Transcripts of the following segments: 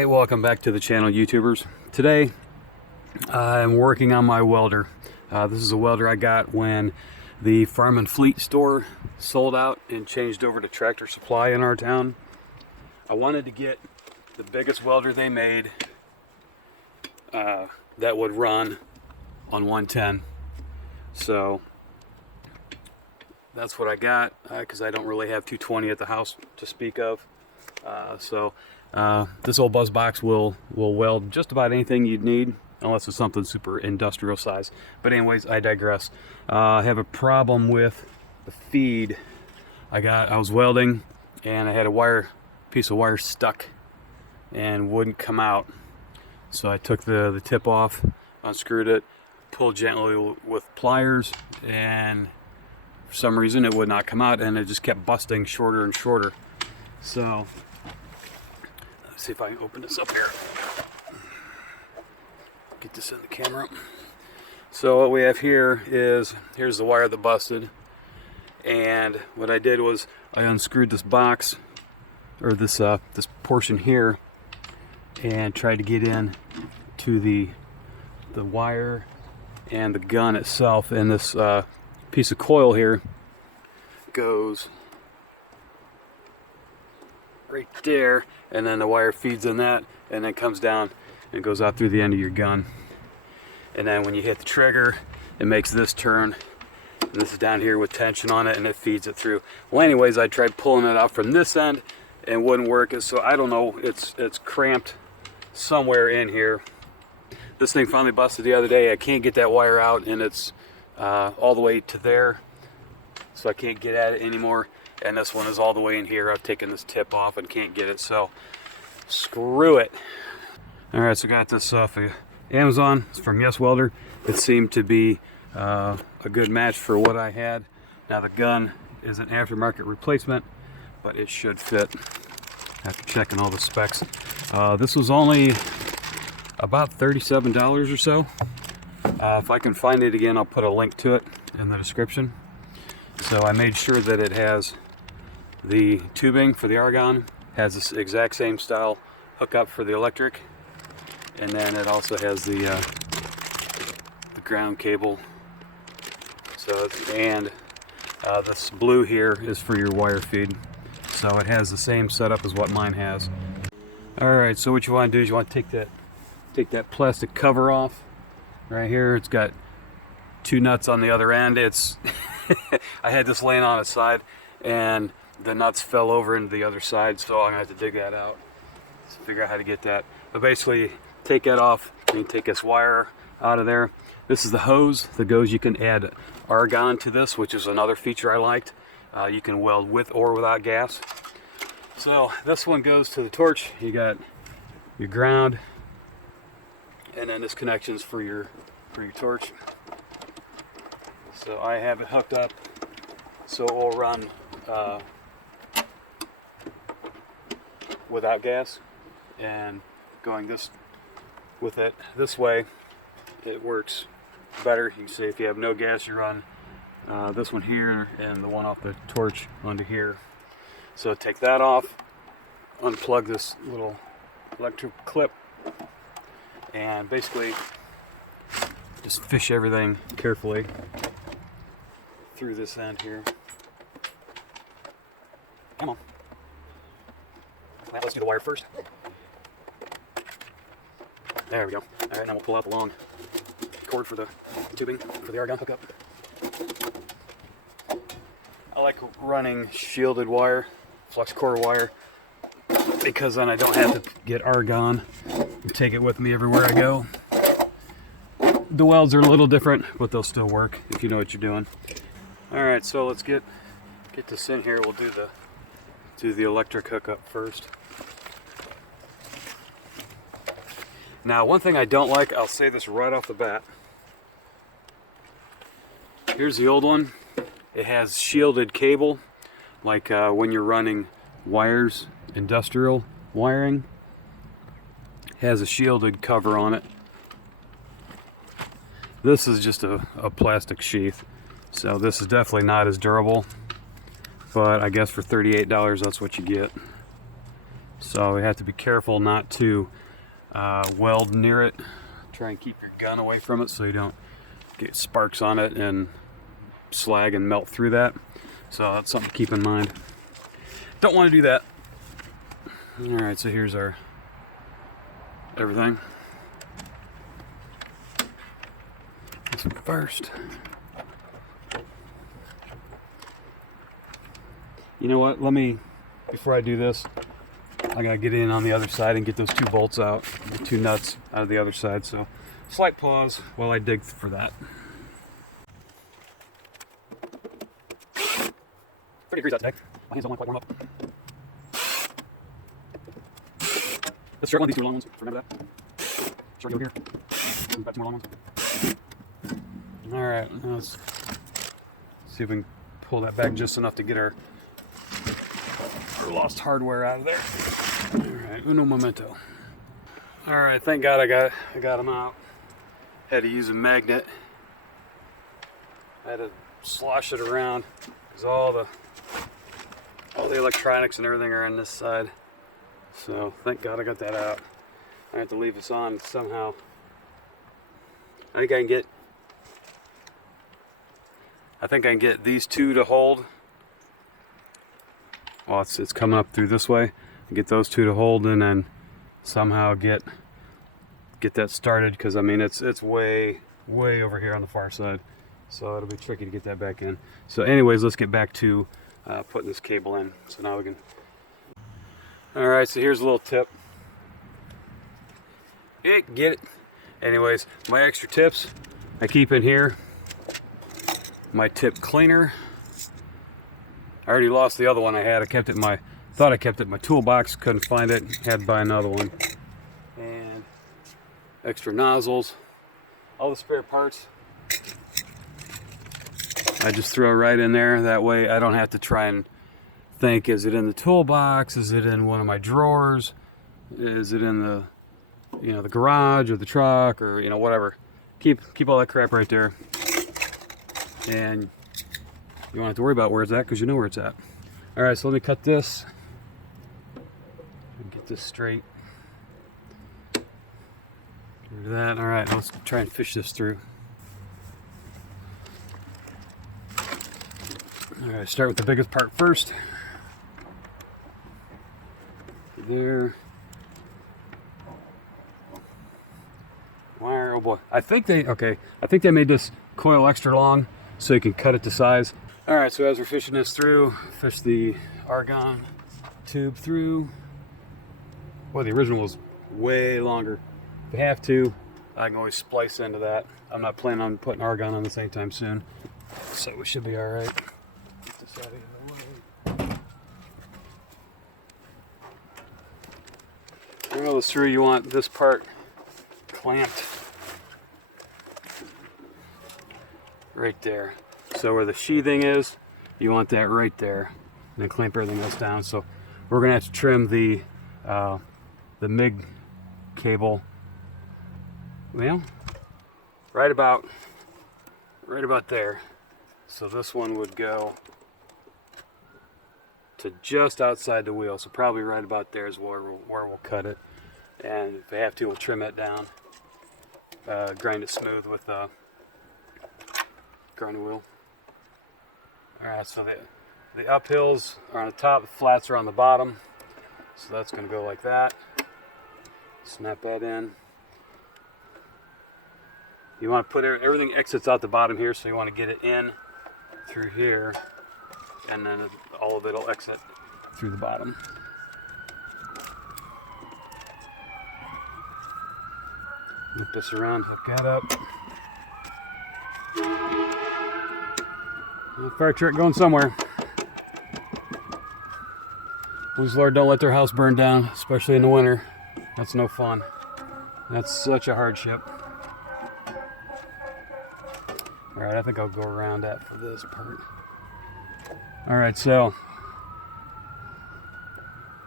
Alright, welcome back to the channel, YouTubers. Today I'm working on my welder. This is a welder I got when the Farm and Fleet store sold out and changed over to Tractor Supply in our town. I wanted to get the biggest welder they made that would run on 110. So that's what I got, because I don't really have 220 at the house to speak of. This old buzz box will weld just about anything you'd need, unless it's something super industrial size. But anyways, I digress. I have a problem with the feed. I was welding and I had a piece of wire stuck and wouldn't come out. So I took the tip off, unscrewed it, pulled gently with pliers, and for some reason it would not come out, and it just kept busting shorter and shorter. So let's see if I can open this up here. Get this in the camera. So what we have here is, here's the wire that busted, and what I did was I unscrewed this box, or this portion here, and tried to get in to the wire and the gun itself, and this piece of coil here goes right there, and then the wire feeds in that and then comes down and goes out through the end of your gun. And then when you hit the trigger, it makes this turn, and this is down here with tension on it, and it feeds it through. Well, anyways, I tried pulling it out from this end and wouldn't work. So I don't know, it's cramped somewhere in here. This thing finally busted the other day. I can't get that wire out, and it's all the way to there, so I can't get at it anymore. And this one is all the way in here. I've taken this tip off and can't get it, so screw it. Alright, so I got this off of Amazon. It's from Yes Welder. It seemed to be a good match for what I had. Now the gun is an aftermarket replacement, but it should fit after checking all the specs. This was only about $37 or so. If I can find it again, I'll put a link to it in the description. So I made sure that it has the tubing for the argon, has this exact same style hookup for the electric, and then it also has the ground cable. So this blue here is for your wire feed. So it has the same setup as what mine has. Alright, so what you want to do is you want to take that plastic cover off right here. It's got two nuts on the other end. It's I had this laying on its side, and the nuts fell over into the other side, so I'm gonna have to dig that out to figure out how to get that. But basically, take that off. You can take this wire out of there. This is the hose that goes. You can add argon to this, which is another feature I liked. You can weld with or without gas. So this one goes to the torch. You got your ground, and then this connection's for your torch. So I have it hooked up so it will run without gas, and going this way, it works better. You can see if you have no gas, you run this one here and the one off the torch onto here. So take that off, unplug this little electric clip, and basically just fish everything carefully through this end here. Come on. Well, let's do the wire first. There we go. Alright, now we'll pull out the long cord for the tubing for the argon hookup. I like running shielded wire, flux core wire, because then I don't have to get argon and take it with me everywhere I go. The welds are a little different, but they'll still work if you know what you're doing. Alright, so let's get this in here. We'll do the electric hookup first. Now, one thing I don't like, I'll say this right off the bat. Here's the old one. It has shielded cable, like when you're running wires, industrial wiring. It has a shielded cover on it. This is just a plastic sheath, so this is definitely not as durable, but I guess for $38 that's what you get. So we have to be careful not to weld near it. Try and keep your gun away from it so you don't get sparks on it and slag and melt through that. So that's something to keep in mind. Don't want to do that. Alright, so here's our everything. This one first. You know what? Before I do this, I gotta get in on the other side and get those 2 bolts out, the 2 nuts out of the other side. So, slight pause while I dig for that. Pretty degrees out today. My hands don't want to quite warm up. Let's start one of these 2 long ones. Remember that? Start over here. Got 2 more long ones. Alright, now let's see if we can pull that back just enough to get our lost hardware out of there. Alright, uno momento. Alright, thank God I got them out. Had to use a magnet. I had to slosh it around because all the electronics and everything are on this side. So thank God I got that out. I have to leave this on somehow. I think I can get these 2 to hold. Well, it's coming up through this way. Get those 2 to hold, and then somehow get that started. Because I mean, it's way over here on the far side, so it'll be tricky to get that back in. So, anyways, let's get back to putting this cable in. So now we can. All right. So here's a little tip. Get it. Anyways, my extra tips I keep in here. My tip cleaner. I already lost the other one I had. Thought I kept it in my toolbox, couldn't find it, had to buy another one. And extra nozzles, all the spare parts. I just throw right in there. That way I don't have to try and think, is it in the toolbox? Is it in one of my drawers? Is it in the the garage or the truck or whatever. Keep all that crap right there. And you won't have to worry about where it's at because you know where it's at. All right, so let me cut this and get this straight. Get rid of that. All right, let's try and fish this through. All right, start with the biggest part first. There. Wire, oh boy. I think they made this coil extra long so you can cut it to size. All right, so as we're fishing this through, fish the argon tube through. Well, the original was way longer. If I have to, I can always splice into that. I'm not planning on putting argon on this anytime soon, so we should be all right. Get this out of the way. To roll this through, you want this part clamped right there. So where the sheathing is, you want that right there, and then clamp everything else down. So we're gonna have to trim the MIG cable. Well, right about there. So this one would go to just outside the wheel. So probably right about there is where we'll cut it. And if we have to, we'll trim it down, grind it smooth with a grinding wheel. All right, so the uphills are on the top, the flats are on the bottom. So that's going to go like that. Snap that in. You want to put everything exits out the bottom here, so you want to get it in through here, and then all of it will exit through the bottom. Loop this around, hook that up. Fire truck going somewhere. Please, Lord, don't let their house burn down, especially in the winter. That's no fun. That's such a hardship. All right, I think I'll go around that for this part. All right, so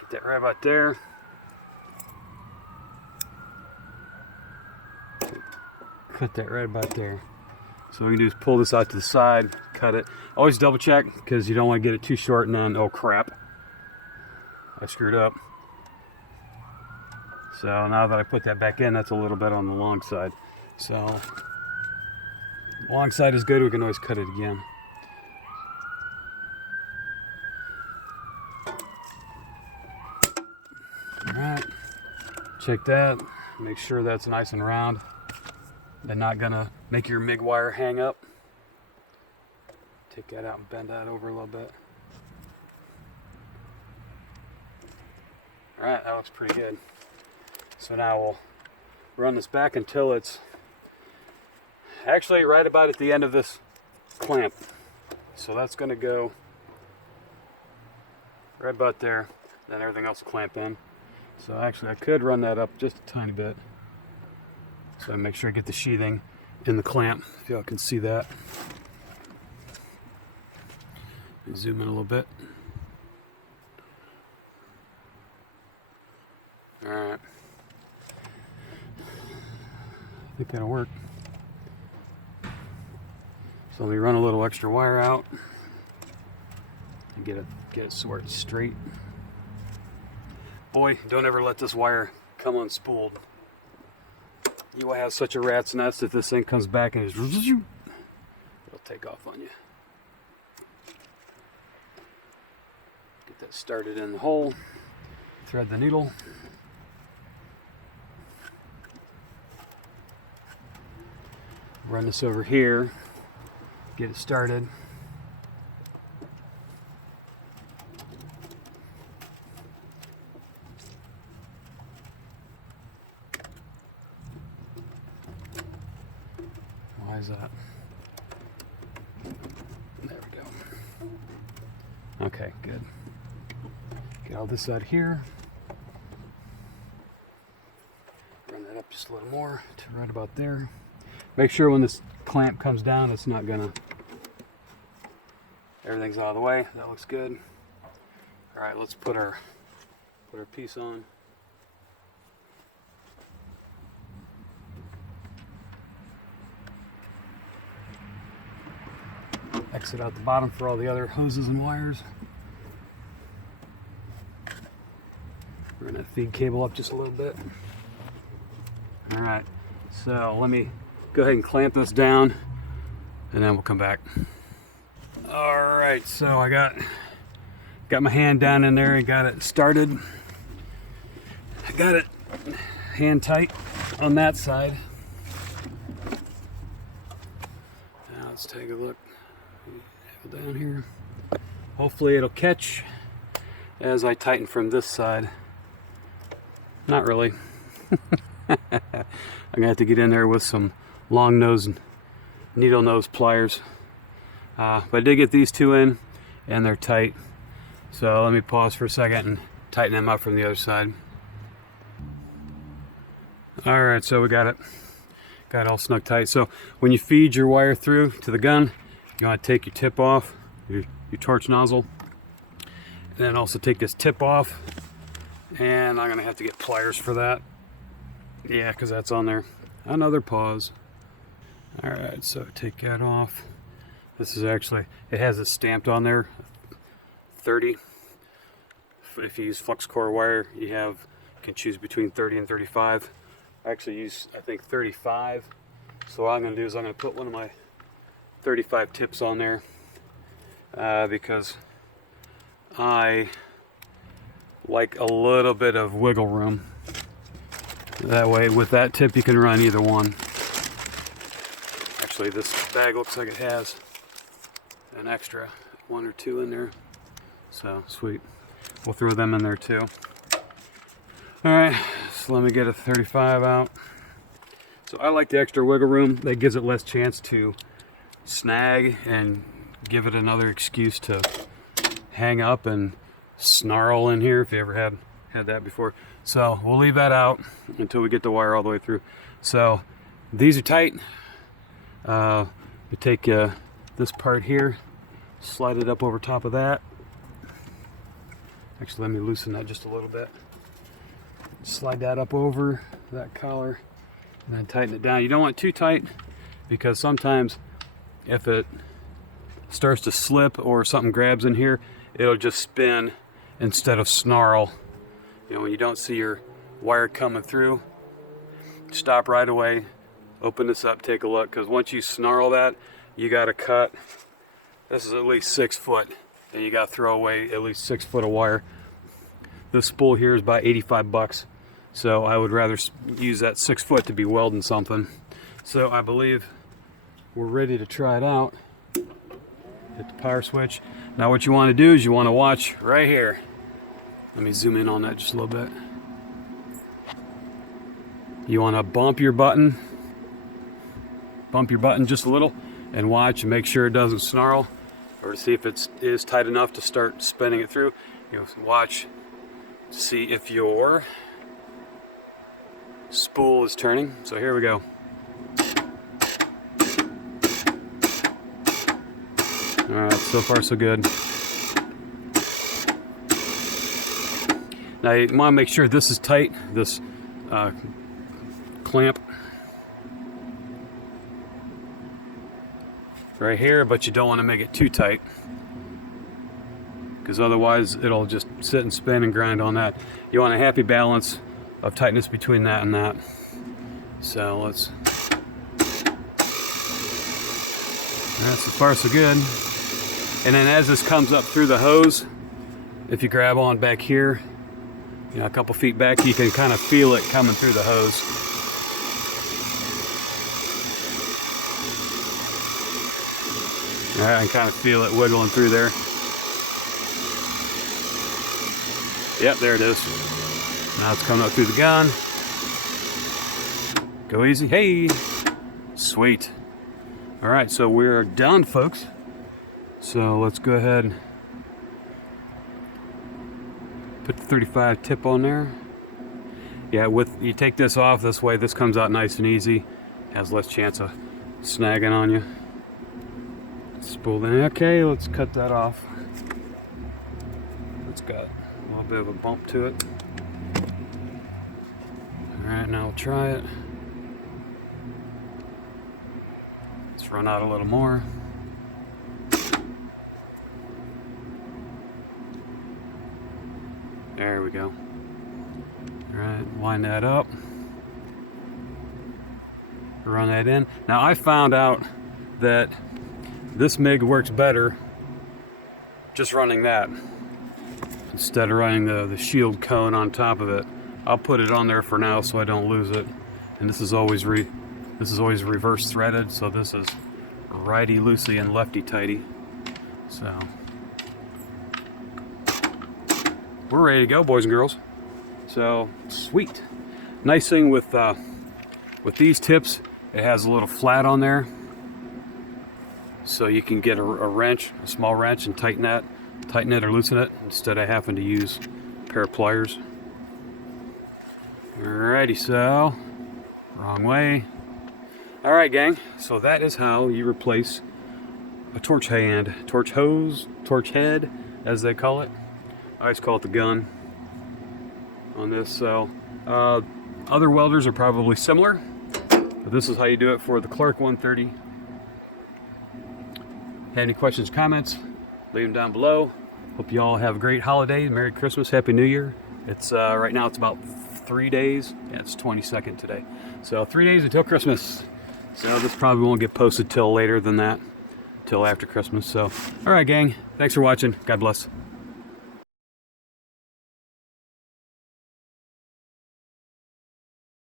get that right about there. Cut that right about there. So what we can do is pull this out to the side, cut it. Always double check because you don't want to get it too short and then, oh crap, I screwed up. So now that I put that back in, that's a little bit on the long side. So long side is good, we can always cut it again. Alright, check that, make sure that's nice and round. They're not gonna make your MIG wire hang up. Take that out and bend that over a little bit. Alright, that looks pretty good. So now we'll run this back until it's actually right about at the end of this clamp. So that's gonna go right about there, then everything else will clamp in. So actually I could run that up just a tiny bit. So I make sure I get the sheathing in the clamp, if y'all can see that. Zoom in a little bit. Alright. I think that'll work. So let me run a little extra wire out and get it sort of straight. Boy, don't ever let this wire come unspooled. You will have such a rat's nest if this thing comes back and it'll take off on you. Get that started in the hole. Thread the needle. Run this over here. Get it started. Why is that? There we go. Okay, good. Get all this out here. Run that up just a little more to right about there. Make sure when this clamp comes down, it's not gonna, everything's out of the way. That looks good. All right, let's put our piece on. Exit out the bottom for all the other hoses and wires. Run that feed cable up just a little bit. All right, so let me go ahead and clamp this down and then we'll come back. All right, so I got my hand down in there and got it started. I got it hand tight on that side. Now let's take a look down here. Hopefully it'll catch as I tighten from this side. Not really. I'm gonna have to get in there with some long nose and needle nose pliers. But I did get these two in and they're tight. So let me pause for a second and tighten them up from the other side. All right, so we got it all snug tight. So when you feed your wire through to the gun, you want to take your tip off, your torch nozzle, and then also take this tip off. And I'm gonna have to get pliers for that. Yeah, because that's on there. Another pause. All right, so take that off. This is actually, it has it stamped on there, 30. If you use flux core wire, you can choose between 30 and 35. I actually use, I think, 35. So what I'm gonna do is I'm gonna put one of my 35 tips on there because I like a little bit of wiggle room. That way, with that tip, you can run either one. Actually, this bag looks like it has an extra one or two in there. So, sweet. We'll throw them in there too. Alright, so let me get a 35 out. So I like the extra wiggle room. That gives it less chance to snag and give it another excuse to hang up and snarl in here if you ever had that before. So we'll leave that out until we get the wire all the way through. So these are tight. We take this part here, slide it up over top of that. Actually, let me loosen that just a little bit. Slide that up over that collar and then tighten it down. You don't want it too tight because sometimes if it starts to slip or something grabs in here, it'll just spin instead of snarl. You know, when you don't see your wire coming through, stop right away, open this up, take a look, because once you snarl that, you got to cut. This is at least 6 foot, and you got to throw away at least 6 foot of wire. This spool here is about 85 bucks, so I would rather use that 6 foot to be welding something. So I believe we're ready to try it out. Hit the power switch. Now what you want to do is you want to watch right here. Let me zoom in on that just a little bit. You want to bump your button just a little, and watch and make sure it doesn't snarl, or to see if it is tight enough to start spinning it through. You know, watch, see if your spool is turning. So here we go. Alright, so far so good. Now you want to make sure this is tight, this clamp right here, but you don't want to make it too tight, because otherwise it'll just sit and spin and grind on that. You want a happy balance of tightness between that and that. So let's, that's so far so good. And then as this comes up through the hose, if you grab on back here, you know, a couple feet back, you can kind of feel it coming through the hose. All right, I can kind of feel it wiggling through there. Yep, there it is. Now it's coming up through the gun. Go easy. Hey, sweet. All right, so we're done, folks. So let's go ahead and put the 35 tip on there. Yeah, you take this off this way, this comes out nice and easy. Has less chance of snagging on you. Spool in. Okay, let's cut that off. It's got a little bit of a bump to it. Alright, now we'll try it. Let's run out a little more. There we go. Alright, line that up. Run that in. Now I found out that this MIG works better just running that instead of running the shield cone on top of it. I'll put it on there for now so I don't lose it. And this is always reverse threaded, so this is righty loosey and lefty tighty. So we're ready to go, boys and girls. So sweet. Nice thing with these tips, it has a little flat on there, so you can get a wrench, a small wrench, and tighten it or loosen it instead of having to use a pair of pliers. Alrighty, so wrong way. Alright, gang, so that is how you replace a torch hose, torch head, as they call it. I always call it the gun on this. So other welders are probably similar, but this is how you do it for the Clark 130. Have any questions, comments, leave them down below. Hope you all have a great holiday. Merry Christmas, Happy New Year. It's right now it's about 3 days. Yeah, it's 22nd today. So 3 days until Christmas. So this probably won't get posted till later than that, till after Christmas. So all right, gang, thanks for watching. God bless.